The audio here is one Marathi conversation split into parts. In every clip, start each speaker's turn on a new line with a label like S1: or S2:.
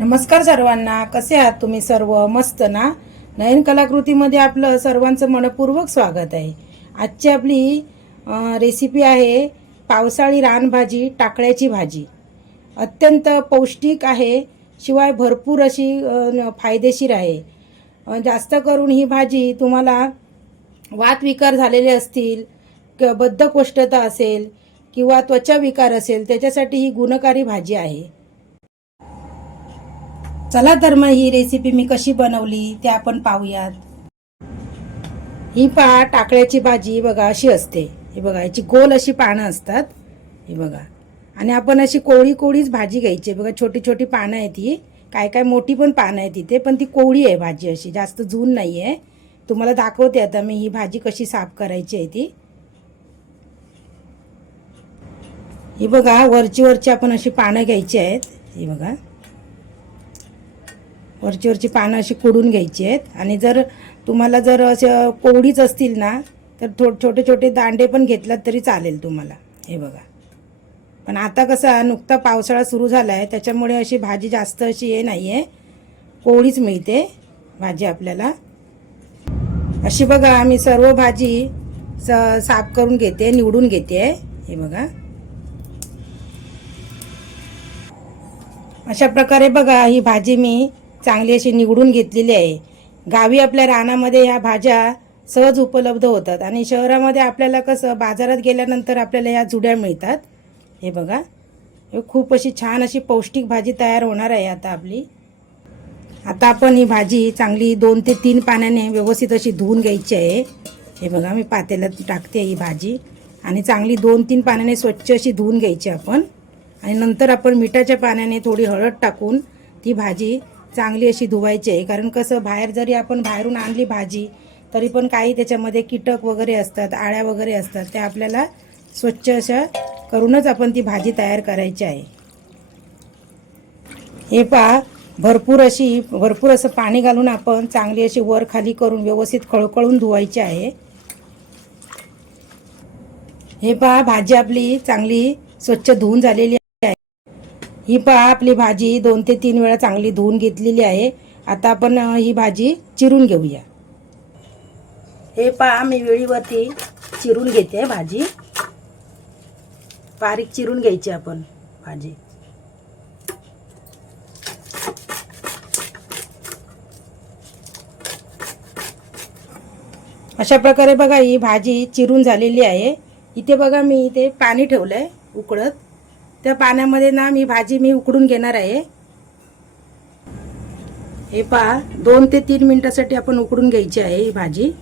S1: नमस्कार सर्वांना. कसे आहात तुम्ही सर्व? मस्त ना? नयन कलाकृतीमध्ये आपलं सर्वांचं मनपूर्वक स्वागत आहे. आजची आपली रेसिपी आहे पावसाळी रानभाजी टाकळ्याची भाजी. अत्यंत पौष्टिक आहे शिवाय भरपूर अशी फायदेशीर आहे. जास्त करून ही भाजी तुम्हाला वातविकार झालेले असतील क बद्धकोष्ठता असेल किंवा त्वचा विकार असेल त्याच्यासाठी ही गुणकारी भाजी आहे. चला तर मग ही रेसिपी मी कशी बनवली ते आपण पाहूयात. ही पहा टाकळ्याची भाजी बघा अशी असते. हे बघा याची गोल अशी पानं असतात. हे बघा. आणि आपण अशी कोवळी कोवळीच भाजी घ्यायची. बघा छोटी छोटी पानं आहेत ही. काय काय मोठी पण पानं आहेत तिथे पण ती कोवळी आहे भाजी अशी. जास्त जून नाही आहे तुम्हाला दाखवते आता मी ही भाजी कशी साफ करायची आहे ती. ही बघा वरची वरची आपण अशी पानं घ्यायची आहेत. ही बघा. वरची वरची पानं अशी कुडून घ्यायची आहेत. आणि जर तुम्हाला जर असं कोवडीच असतील ना तर थो छोटे छोटे दांडे पण घेतलात तरी चालेल तुम्हाला. हे बघा. पण आता कसं नुकता पावसाळा सुरू झाला आहे त्याच्यामुळे अशी भाजी जास्त अशी हे नाही आहे कोवळीच मिळते भाजी आपल्याला. अशी बघा मी सर्व भाजी स साफ करून घेते निवडून घेते. हे बघा. अशा प्रकारे बघा ही भाजी मी चांगली अशी निवडून घेतलेली आहे. गावी आपल्या रानामध्ये ह्या भाज्या सहज उपलब्ध होतात आणि शहरामध्ये आपल्याला कसं बाजारात गेल्यानंतर आपल्याला ह्या जुड्या मिळतात. हे बघा. हे खूप अशी छान अशी पौष्टिक भाजी तयार होणार आहे आता आपली. आता आपण ही भाजी चांगली दोन ते तीन पाण्याने व्यवस्थित अशी धुवून घ्यायची आहे. हे बघा मी पातेल्यात टाकते ही भाजी. आणि चांगली दोन तीन पाण्याने स्वच्छ अशी धुवून घ्यायची आपण. आणि नंतर आपण मिठाच्या पाण्याने थोडी हळद टाकून ती भाजी चांगली अशी धुवायची आहे. कारण कसं बाहेर जरी आपण बाहेरून आणली भाजी तरी पण काही त्याच्यामध्ये कीटक वगैरे असतात आळ्या वगैरे असतात त्या आपल्याला स्वच्छ अशा करूनच आपण ती भाजी तयार करायची आहे. हे पहा भरपूर अशी भरपूर असं पाणी घालून आपण चांगली अशी वर खाली करून व्यवस्थित खळखळून धुवायची आहे. हे पहा भाजी आपली चांगली स्वच्छ धुवून झालेली आहे ही पहा आपली भाजी दोन ते तीन वेळा चांगली धुवून घेतलेली आहे. आता आपण ही भाजी चिरून घेऊया. हे पहा मी वेळीवरती चिरून घेते भाजी. बारीक चिरून घ्यायची आपण भाजी. अशा प्रकारे बघा ही भाजी चिरून झालेली आहे. इथे बघा मी इथे पाणी ठेवलं आहे उकळत. त्या पाण्यामध्ये ना मी भाजी मी उकडून घेणार आहे. हे पहा दोन ते तीन मिनिटासाठी आपण उकडून घ्यायची आहे ही भाजी.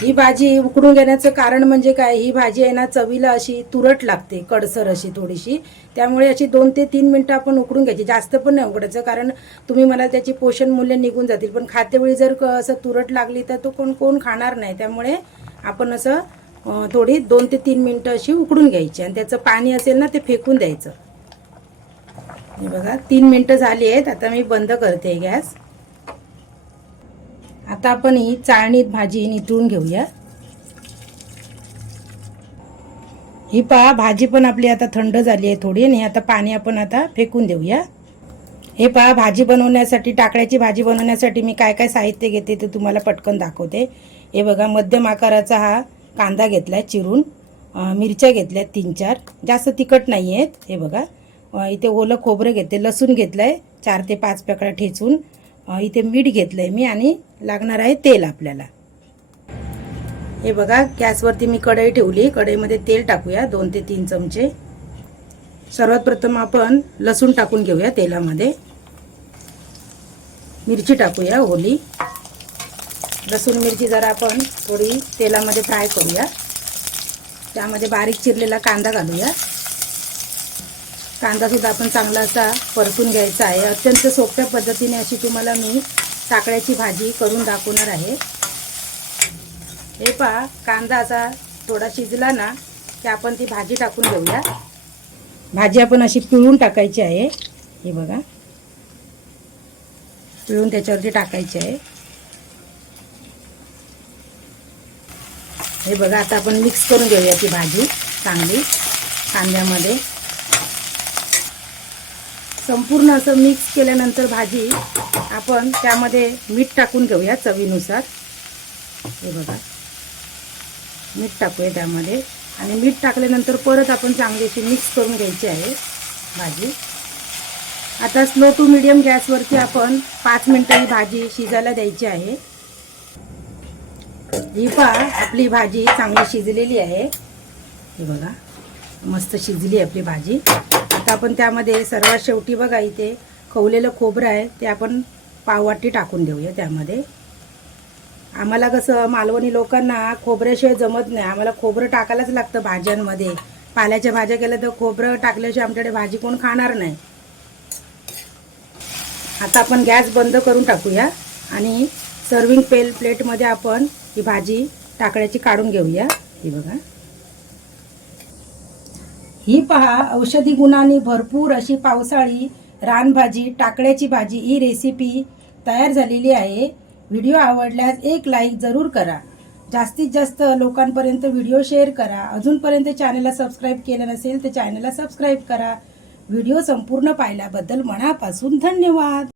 S1: ही भाजी उकडून घेण्याचं कारण म्हणजे काय? ही भाजी आहे ना चवीला अशी तुरट लागते कडसर अशी थोडीशी. त्यामुळे अशी दोन ते तीन मिनटं आपण उकडून घ्यायची. जास्त पण नाही उकडायचं कारण तुम्ही मला त्याची पोषण मूल्य निघून जातील. पण खातेवेळी जर क- असं तुरट लागली तर तो कोण कोण खाणार नाही. त्यामुळे आपण असं थोडी दोन ते तीन मिनटं अशी उकडून घ्यायची. आणि त्याचं पाणी असेल ना ते फेकून द्यायचं. हे बघा तीन मिनटं झाली आहेत. आता मी बंद करते गॅस. आता आपण ही चाळणीत भाजी निथळून घेऊया. ही पहा भाजी पण आपली आता थंड झाली आहे थोडी. आणि आता पाणी आपण आता फेकून देऊया. हे पहा भाजी बनवण्यासाठी टाकळ्याची भाजी बनवण्यासाठी मी काय काय साहित्य घेते ते तुम्हाला पटकन दाखवते. हे बघा मध्यम आकाराचा हा कांदा घेतलाय चिरून मिरच्या मिरच्या आहेत तीन चार जास्त तिखट नाही आहेत हे बघा. इथे ओलं खोबरं घेते लसूण घेतलंय चार ते पाच पेकडा ठेचून. इथे मीठ घेतलंय मी आणि लागणार आहे तेल आपल्याला. हे बघा गॅसवरती मी कढई ठेवली. कढईमध्ये तेल टाकूया दोन ते तीन चमचे. सर्वात प्रथम आपण लसूण टाकून घेऊया तेलामध्ये. मिरची टाकूया ओली. लसूण मिरची जरा आपण थोडी तेलामध्ये फ्राय करूया. त्यामध्ये बारीक चिरलेला कांदा घालूया. कांदासुद्धा आपण चांगला असा परतून घ्यायचा आहे. अत्यंत सोप्या पद्धतीने अशी तुम्हाला मी टाकळ्याची भाजी करून दाखवणार आहे. हे पहा कांदा असा थोडा शिजला ना की आपण ती भाजी टाकून घेऊया. भाजी आपण अशी पिळून टाकायची आहे. हे बघा. पिळून त्याच्यावरती टाकायची आहे. हे बघा आता आपण मिक्स करून घेऊया ती भाजी चांगली कांद्यामध्ये. संपूर्ण असं मिक्स केल्यानंतर भाजी आपण त्यामध्ये मीठ टाकून घेऊया चवीनुसार. हे बघा. मीठ टाकूया त्यामध्ये. आणि मीठ टाकल्यानंतर परत आपण चांगली अशी मिक्स करून घ्यायची आहे भाजी. आता स्लो टू मिडियम गॅसवरती आपण पाच मिनटं ही भाजी शिजायला द्यायची आहे. ही पहा आपली भाजी चांगली शिजलेली आहे. हे बघा मस्त शिजली आहे आपली भाजी. आता आपण त्यामध्ये सर्वात शेवटी बघा इथे खवलेलं खोबरं आहे ते आपण पाववाटी टाकून देऊया त्यामध्ये. आम्हाला कसं मालवणी लोकांना खोबऱ्याशिवाय जमत नाही. आम्हाला खोबरं टाकायलाच लागतं भाज्यांमध्ये. पाल्याच्या भाज्या केल्या तर खोबरं टाकल्याशिवाय आमच्याकडे भाजी कोण खाणार नाही. आता आपण गॅस बंद करून टाकूया आणि सर्विंग पेल प्लेटमध्ये आपण ही भाजी टाकड्याची काढून घेऊया. ही बघा. ही पहा औषधी गुणांनी भरपूर अशी पावसाळी रानभाजी टाकळ्याची भाजी ही रेसिपी तयार झालेली आहे. व्हिडिओ आवडल्यास एक लाईक जरूर करा. जास्तीत जास्त लोकांपर्यंत व्हिडिओ शेअर करा. अजूनपर्यंत चॅनलला सबस्क्राईब केलं नसेल तर चॅनलला सबस्क्राईब करा. व्हिडिओ संपूर्ण पाहिल्याबद्दल मनापासून धन्यवाद.